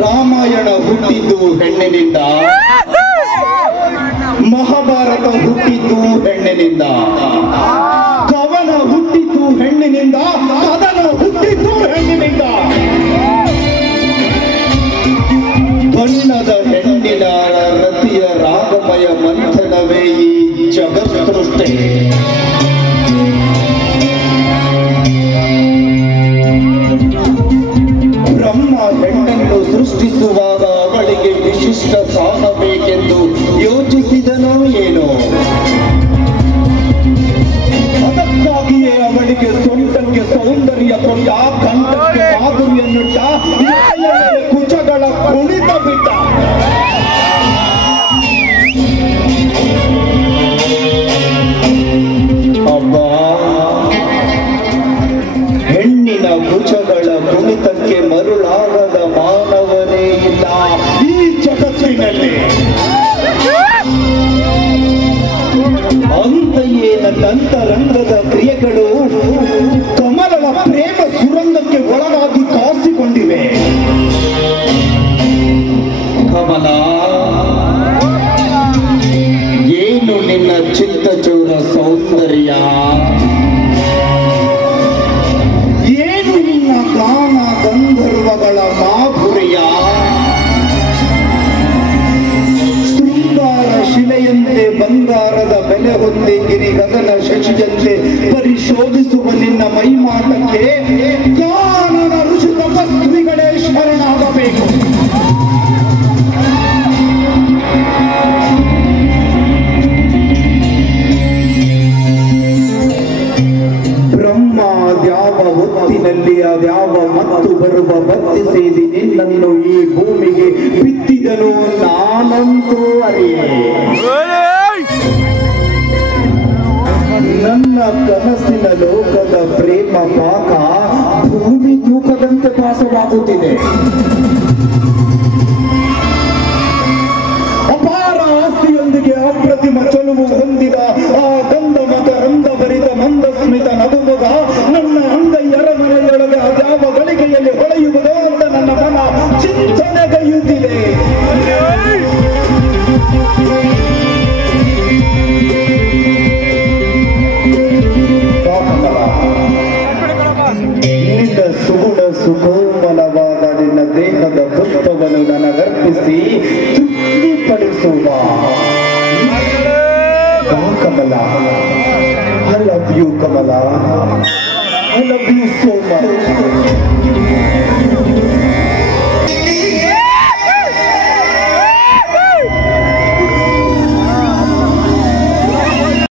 ರಾಮಾಯಣ ಹುಟ್ಟಿದ್ದು ಹೆಣ್ಣಿನಿಂದ, ಮಹಾಭಾರತ ಹುಟ್ಟಿದ್ದು ಹೆಣ್ಣಿನಿಂದ, ಕವನ ಹುಟ್ಟಿದ್ದು ಹೆಣ್ಣಿನಿಂದ, ಕದನ ಹುಟ್ಟಿದ್ದು ಹೆಣ್ಣಿನಿಂದ. ಬಣ್ಣದ ಹೆಣ್ಣಿನ ರತಿಯ ರಾಗಮಯ ಮಂಥನವೇ ಈ ಜಗತ್ಸೃಷ್ಟಿ. ಬ್ರಹ್ಮ ಹೆಣ್ಣನ್ನು ಸೃಷ್ಟಿಸುವಾಗ ಅವಳಿಗೆ ವಿಶಿಷ್ಟ ಸಾಧಬೇಕೆಂದು ಯೋಚಿಸಿದನೋ ಏನೋ. ಅದಕ್ಕಾಗಿಯೇ ಅವಳಿಗೆ ಸೊಂಟಕ್ಕೆ ಸೌಂದರ್ಯ ಕೊಟ್ಟ, ಕಂಠಕ್ಕೆ ಮಾಧುರ್ಯನ್ನುಟ್ಟ, ಕುಚಗಳ ಕುಣಿತ ಬಿಟ್ಟ. ಅಬ್ಬಾ, ಹೆಣ್ಣಿನ ಭುಜಗಳ ಕುಣಿತಕ್ಕೆ ಮರುಳಾಗದ ಮಾನವನೇ ಇಲ್ಲ ಈ ಜಗತ್ತಿನಲ್ಲಿ. ಅಂತೆಯೇ ನನ್ನಂತರಂಗದ ಕ್ರಿಯೆಗಳು ಕಮಲದ ಪ್ರೇಮ ಸುರಂಗಕ್ಕೆ ಒಳಗಾಗಿ ಕಾಸಿಕೊಂಡಿವೆ. ಕಮಲ, ಏನು ನಿನ್ನ ಚಿತ್ತಚೂರ ಸೌಂದರ್ಯ, ಏನು ನಿನ್ನ ಗಾನ ಗಂಧರ್ವಗಳ ಮಾಧುರ್ಯ. ಶೃಂಗಾರ ಶಿಲೆಯಂತೆ ಬಂಗಾರದ ಬೆಲೆ ಹೊಂದಿ ಗಿರಿಗಗನ ಶಶಿಯಂತೆ ಪರಿಶೋಧಿಸುವ ನಿನ್ನ ಮೈಮಾಟಕ್ಕೆ ಜ್ಞಾನದ ಋಷಿ ತಪಸ್ವಿಗಳೇ ಶರಣಾಗಬೇಕು. ಬ್ರಹ್ಮ ಅದ್ಯಾವ ಹೊತ್ತಿನಲ್ಲಿ ಅದ್ಯಾವ ಮತ್ತು ಬರುವ ಬತ್ತಿ ಸೇದಿ ನಿನ್ನನ್ನು ಈ ಭೂಮಿಗೆ ಬಿತ್ತಿದನು ನಾನಂತೂ ಅರಿಯೇ. ನನ್ನ ಕನಸಿನ ಲೋಕದ ಪ್ರೇಮ ಪಾಕ ಭೂಮಿ ತೂಕದಂತೆ ಭಾಸವಾಗುತ್ತಿದೆ. ಅಪಾರ ಆಸ್ತಿಯೊಂದಿಗೆ ಅಪ್ರತಿಮ ಚಲುವು ಹೊಂದಿದ ಆ ಗಂಧ ಮಕರಂದ ಭರಿತ ಮಂದಸ್ಮಿತ ನಗುಮುಗ ನನ್ನ ಅಂಗೈಯರ ಮನೆಯೊಳಗೆ ಅದ್ಯಾವ ಗಳಿಗೆಯಲ್ಲಿ ಹೊಳೆಯುವುದೋ ಅಂತ ನನ್ನ ಮನ ಚಿಂತನೆಗೈಯುತ್ತಿದೆ. ನಿನ್ನ ಸುಗುಣ ಸುಕೋಮಲವಾದ ನಿನ್ನ ದೇಹದ ಪುಷ್ಪವನ್ನು ನನಗರ್ಪಿಸಿ ತೃಪ್ತಿಪಡಿಸುವ ಕಮಲ. I love you, Kamala. I love you so much.